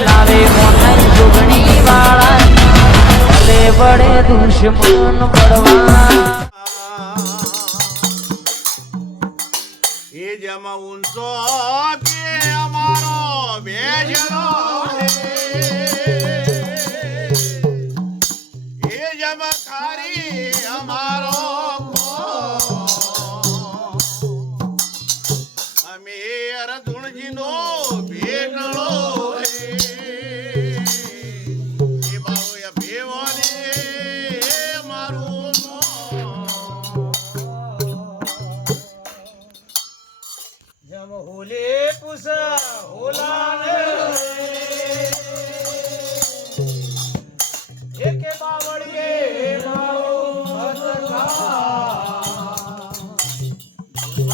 લાવે મોન જોગણી વાળા ભલે વડે દુશ્મન પડવા એ જેમ ઊંચો કે અમારો બેસલો એ જેમ ખારી અમારો અમે અરધુણજીનો ભેટલો એ બાબુ એ ભેવાને મારું જમ હોલે પુસા હોલાને એકે બાવળીએ મારો ભટકા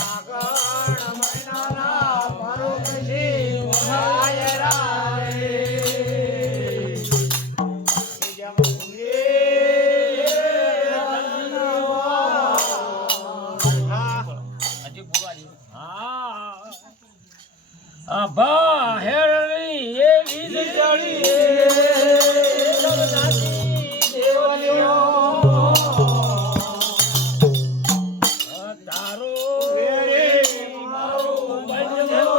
આગણ મહિનાના પરોપજી વહાય રાય જમ હોલે આભા હેરણી એવી જ ચડી જગન્નાથી દેવલ્યો તારો મારો બંજો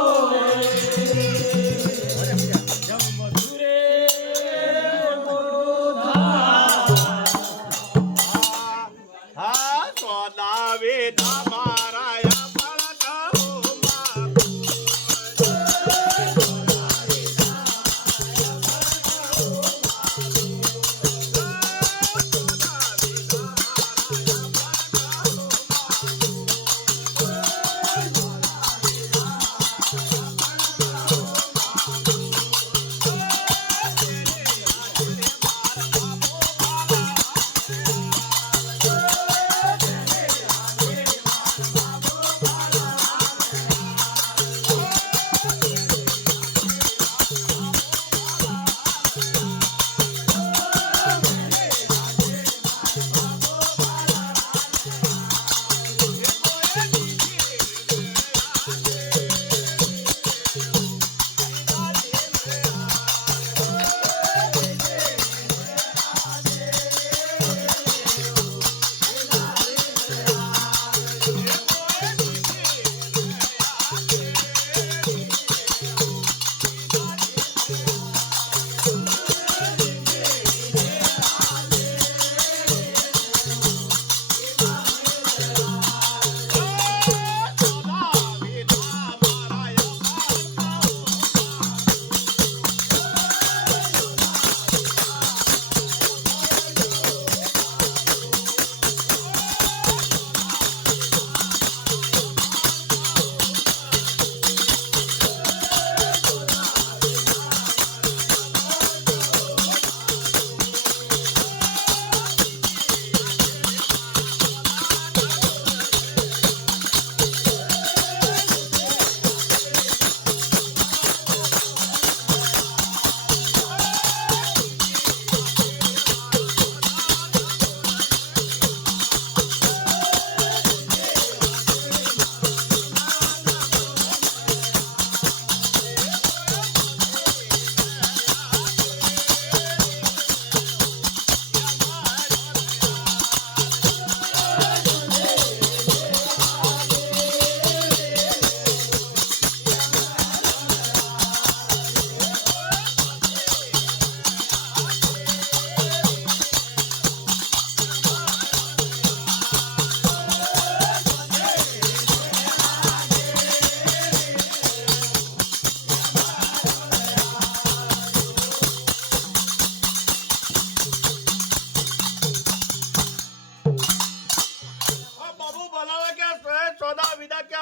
જમ મધુરે હા સોના વેદા મારા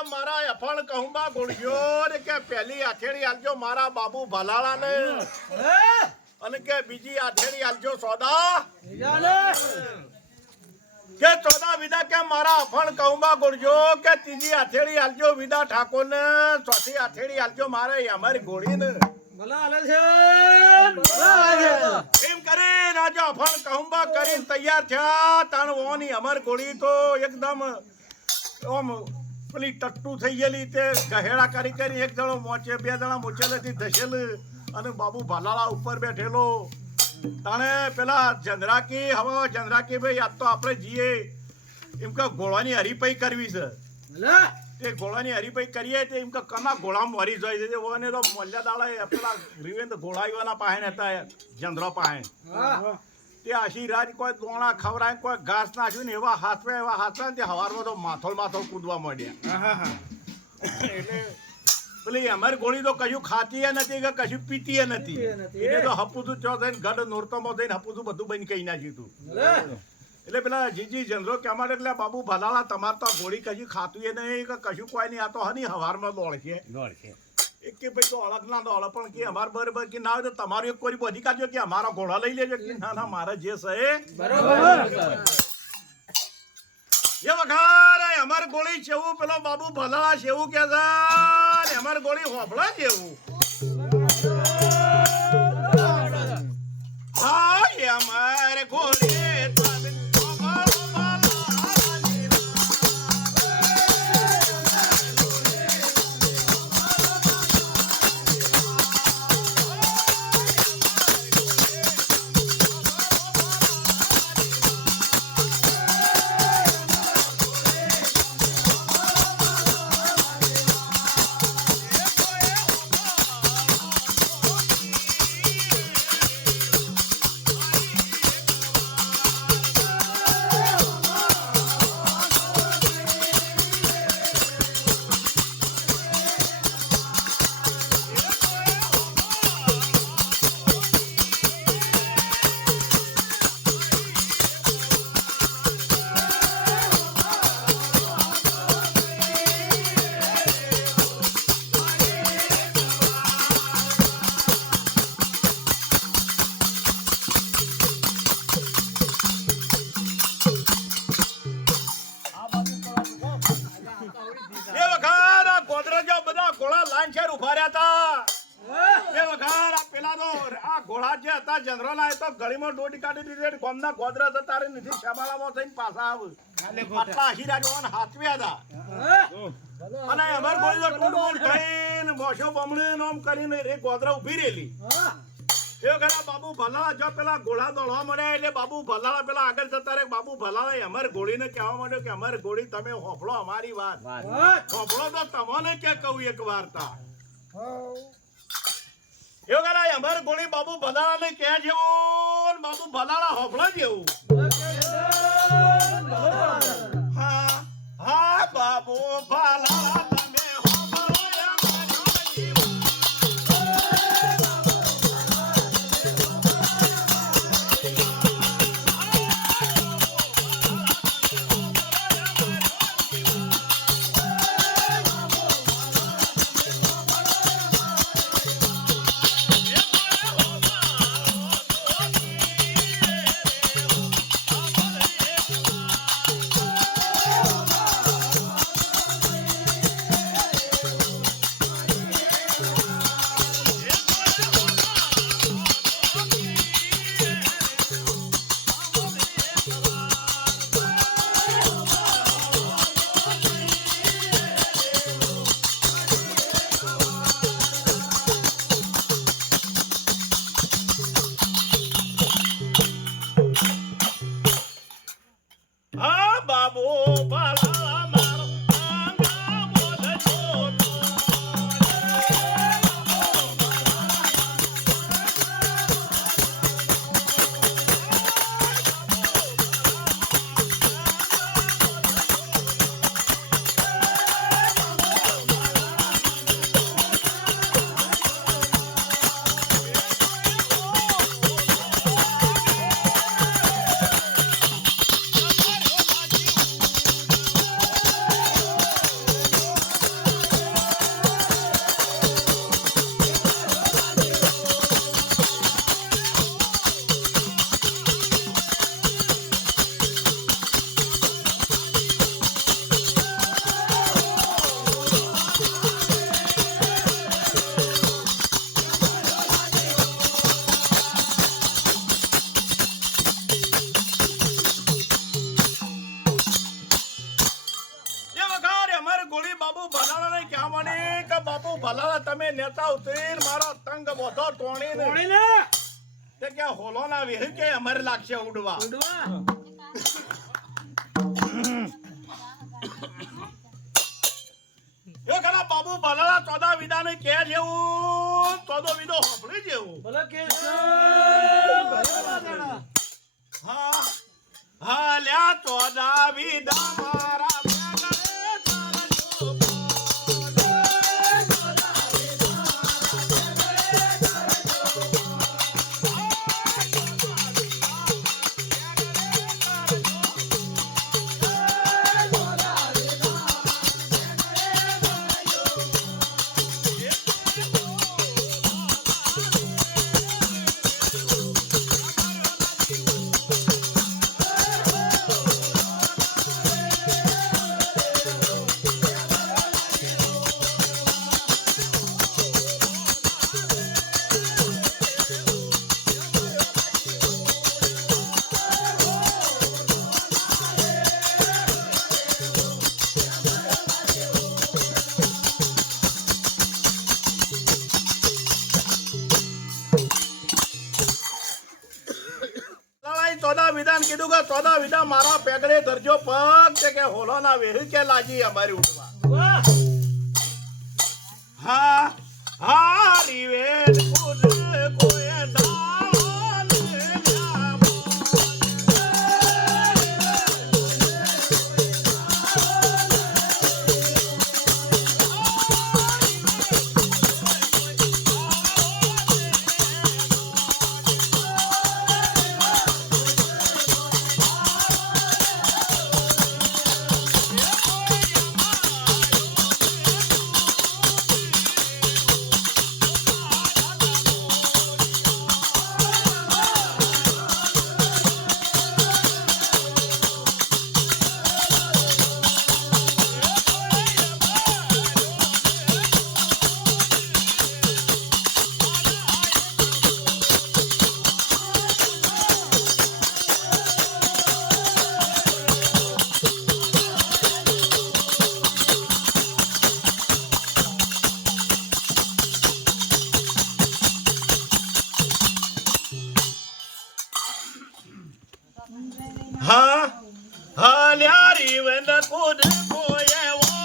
મારા અફણ કહુંબા ગુણ્યો ને કે પહેલી આથેડી આલજો મારા બાબુ ભલાળા ને અને કે બીજી આથેડી આલજો સોદા કે ચોદા વિદા કે મારા અફણ કહુંબા ગુણ્યો કે ત્રીજી આથેડી આલજો વિદા ઠાકોર ને ચોથી આથેડી આલજો મારે અમારી ઘોડી ને એમ કરે રાજા અફણ કહુંબા કરીને તૈયાર થયા તાણ ઓની અમારી ઘોડી તો એકદમ ઓમ પેલી ટટ્ટુ થઈ ગયેલી તે ગહેડા કરી એક જણો મોચે બે જણા મોચેલેથી ધસેલ અને બાબુ ભાલાળા ઉપર બેઠેલો તાણે પેલા ચંદ્રાકી હવે ચંદ્રાકી ભાઈ આજ તો આપણે જઈએ એમ કે ઘોડાની હરીફાઈ કરવી છે તે ઘોડાની હરીફાઈ કરીએ તે એમ કે કના ઘોડા મરી જાય છે ઓને તો મોલ્યા દાડા પેલા રીવેન્દ્ર ઘોડાઈવાના પાસે હતા ચંદ્ર પાસે તે આશીર્વાદ કોઈ દોણા ખવરાય કોઈ ઘાસ નાખ્યું ને એવા હાથવે તે હવારમાં તો માથોળ કૂદવા માંડ્યા એટલે પેલી અમારી ગોળી તો કશું ખાતી નથી કે કશું પીતી નથી એને તો હપુતું ચો થઈને ગઢ નોરતોમાં થઈને હપુતું બધું બંધ કહી નાખ્યું તું એટલે પેલા જીજી જનરો કે અમારે એટલે બાબુ ભલાલા તમારે તો ગોળી કશું ખાતું એ નહીં કે કશું કોઈ નહીં આ તો હની હવારમાં દોડશે એક કે ભાઈ તો અલગ ના દોડે પણ કે અમારે બરાબર કે ના હોય તો તમારું એક કોઈ બધી કાઢજો કે અમારા ઘોડા લઈ લેજો કે ના ના મારે જે છે એ વખારે અમારે ગોળી છેવું પેલો બાબુ ભલા છેવું કે છે અમારે ગોળી હોભળા જેવું હા એ અમારે ગોળી ગળીમાં દોડી કાઢી દીધી ગોમના ગોદરા જતા રે નથી શાબાળામાં થઈને પાછા આવ આટલા આશીર્વાદ જોવાના હાથવ્યા હતા અને અમાર બોલ તો ટૂંડ થઈને મોશો બમણે નામ કરીને એ ગોદરા ઊભી રહેલી એ ઘણા બાબુ ભલાળા જો પેલા ઘોડા દોડવા મળ્યા એટલે બાબુ ભલાળા પેલા આગળ જતા રે બાબુ ભલાળા અમાર ઘોડીને કહેવા માંડ્યો કે અમાર ઘોડી તમે હોફળો અમારી વાત હોફળો તો તમને કે કહું એક વાર્તા એવું કરાય અમારે ગોળી બાબુ ભલાળા ને ક્યાં જેવું બાબુ ભલાળા હોફળા જેવું હા હા બાબુ ભલાળા તમે ભલાળા તમે નેતા ઉતરીને મારો તંગ કે બોધો ટોણીને તે કે હોલોના વેહ કે અમર લાગશે ઉડવા એ ખરા બાબુ ભલાલા ચોદા વિદાને કે જેવું ચોદો વિદો હોપડી જેવું હા હા લ્યા ચોદા વિદા મારા ચોદા વિધાન કીધું કે ચોદા વિધા મારા પેગડે ધરજો પગ છે કે હોલોના વેહ કે લાગી અમારી ઉઠવા હા હા રીવેદ કુદ કોએ દાન હા હા લ્યા રીવેદ કુદ કોએ વો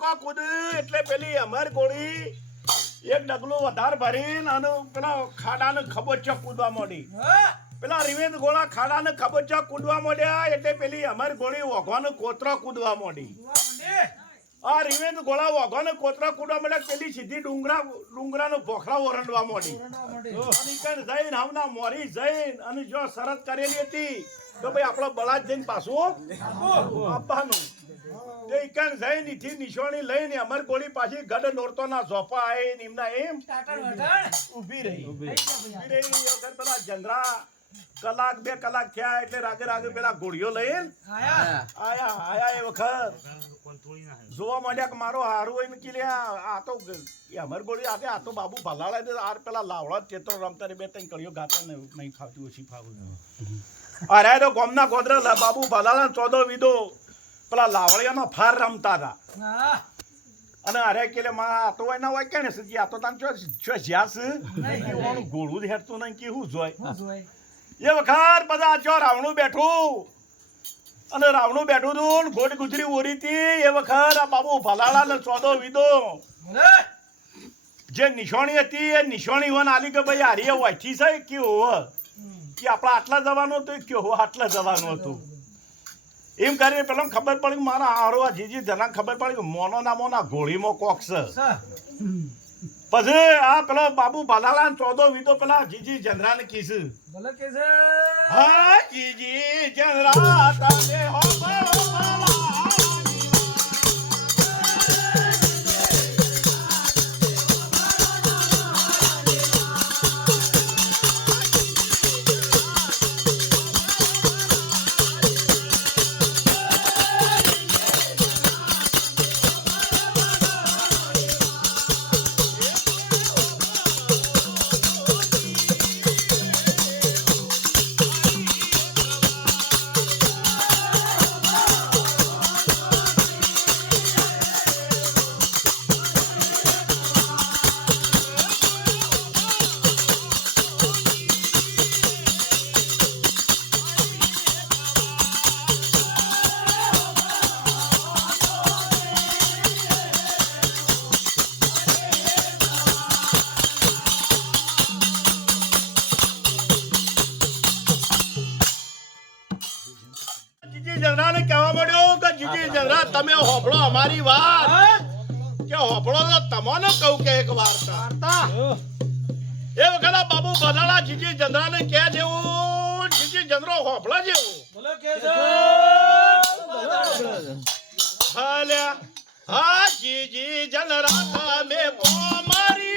કોએ કુદ એટલે પેલી અમર ગોળી એક ડગલું વધારે ભરીને અને પેલા ખાડાને ખબોચા કૂદવા માંડી પેલા રીવેદ ગોળા ખાડાને ખબોચા કૂદવા માંડ્યા એટલે પેલી અમર ગોળી ઓઘાને કોતરા કૂદવા માંડી આ રીવેદ ગોળા ઓઘાને કોતરા કૂદવા માંડ્યા પેલી સીધી ડુંગરાનો ભોખડા ઓરંડવા માંડી નીકળ જઈને હમણાં મોરી જઈને અને જો શરત કરેલી હતી તો ભાઈ આપણો બળાદ જઈને પાછું આપવાનું તે ઇકણ જઈને થી નિશાણી લઈને અમર ગોળી પાછી ગઢ નોરતોના ઝોપા આવીને એમના એમ ઊભી રહી વખત પેલા જંદરા કલાક બે કલાક થયા એટલે રાગે રાગે પેલા ગોળીઓ લઈને આયા એ વખત જોવા માંડ્યા કે મારો હારું હોય કે આ તો અમર ગોળી આગે આ તો બાબુ ભલાળા આ પેલા લાવડા ચેતરો રમતા રે બે ત્રણ કડીઓ ગાતા ને નહીં ખાવતી ઓછી ફાવું અરે તો ગોમના ગોદરા બાબુ ભલાળા ચોદો વિદો પેલા લાવળિયાનો ફાર રમતા હતા અને અરે કે આ તો એના હોય કે ને સજી આ તો તને જો જ્યાસ ગોળું જ હેરતું નહીં કે હું જોય એ વખત બધા જો રાવણું બેઠું અને રાવણું બેઠું તું ગોટ ગુજરી ઓરી હતી એ વખત આ બાબુ ભલાળા ને ચોદો વિદો જે નિશાણી હતી એ નિશાણી વન આલી કે ભાઈ હારી વાંચી છે કે હોવ કે આપણે આટલા જવાનું હતું કે હું આટલા જવાનું હતું એમ કરીને પેલો ખબર પડી કે મારા હારો આ જીજી જણા ખબર પડી કે મોનો ના મોના ગોળીમાં કોક છે પછી આ પેલો બાબુ ભાલાલા ને ચોદો વીતો પેલા જીજી જંદરા ને કીધું હા જીજી જંદરા તમે હો બરો જીજી જનરાને કહેવા માંડ્યો કે જીજી જનરા તમે હોભળો અમારી વાત કે હોભળો તો તમને કહું કે એક વાર્તા એ વખત આ બાબુ બધાલા જીજી જનરાને કહે જેવું જીજી જનરો હોભળો જેવું હાલ્યા હા જીજી જનરા તમે અમારી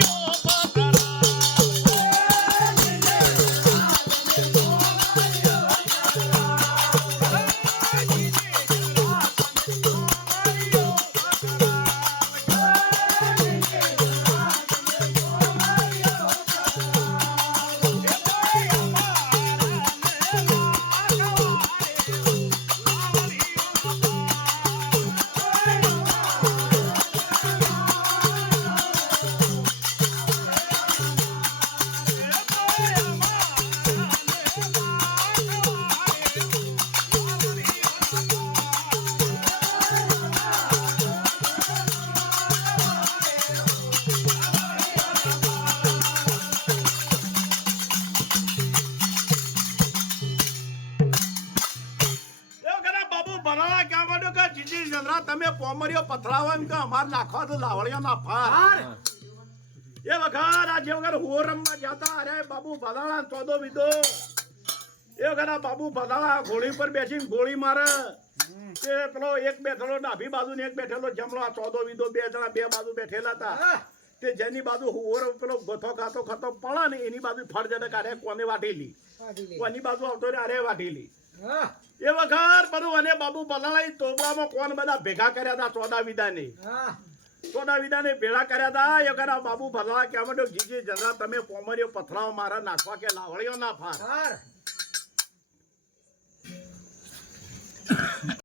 તમે પોમરીઓ પથરાવો એમ કે અમાર નાખવા તો લાવણીઓ ના ફાર એ વખત આ જે વખત હોરમમાં જતા અરે બાબુ ભલાળા ચોદો વિદો એ વખત આ બાબુ ભલાળા ઘોડી પર બેસીને ગોળી મારે તે પેલો એક બેઠેલો ડાભી બાજુ ને એક બેઠેલો જમલો આ ચોદો વિદો બે જણા બે બાજુ બેઠેલા હતા તે જેની બાજુ હોર પેલો ગોથો ખાતો ખાતો પડા ને એની બાજુ ફળ જડે કાઢે કોને વાટેલી કોની બાજુ આવતો રે અરે વાટેલી એ વખત બધું અને બાબુ બલાળા તોબડામાં કોણ બધા ભેગા કર્યા હતા ચોદા વિદાને ભેગા કર્યા હતા એ વખત બાબુ બલાળા કહેવા માંડ્યો જીજી જરા તમે પોમરીઓ પથરાઓ મારા નાખવા કે લાવણીઓ ના ફાર